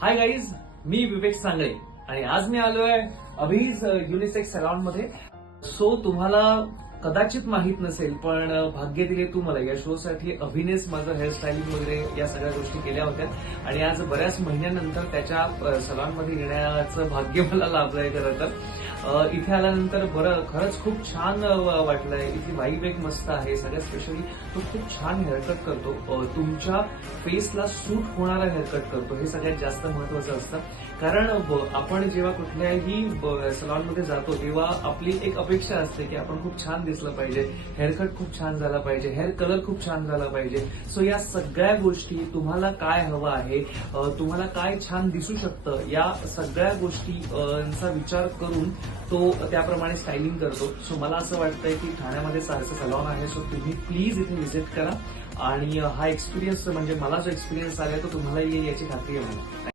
Hi guys, मी विवेक सांगळे आणि आज मी आलोय अभिज युनिसेक्स सॅलॉन मध्ये. सो तुम्हाला कदाचित माहित नसेल, पण भाग्य दिले तू मला या शो साठी अभिनेच माझं हेअरस्टाईलिंग वगैरे या सगळ्या गोष्टी केल्या होत्या आणि आज बऱ्याच महिन्यानंतर त्याच्या सलॉनमध्ये येण्याचं भाग्य मला लाभलंय. खरं तर इथे आल्यानंतर बरं खरंच खूप छान वाटलंय. इथली वाईब एक मस्त आहे. सगळ्यात स्पेशली तो खूप छान हेअरकट करतो. तुमच्या फेसला सूट होणारा हेअरकट करतो. हे सगळ्यात जास्त महत्वाचं असतं, कारण आपण जेव्हा कुठल्याही सलॉनमध्ये जातो तेव्हा आपली एक अपेक्षा असते की आपण खूप छान दिसलं पाहिजे, हेअरकट खूप छान झाला पाहिजे, हेअर कलर खूप छान झाला पाहिजे. सो या सगळ्या गोष्टी, तुम्हाला काय हवं आहे, तुम्हाला काय छान दिसू शकतं, या सगळ्या गोष्टींचा विचार करून तो त्याप्रमाणे स्टायलिंग करतो. सो मला असं वाटतंय की ठाण्यामध्ये सारसं सलॉन आहे. सो तुम्ही प्लीज इथे व्हिजिट करा आणि हा एक्सपिरियन्स म्हणजे मला जो एक्सपिरियन्स आलाय तो तुम्हाला येईल याची खात्री आहे मला.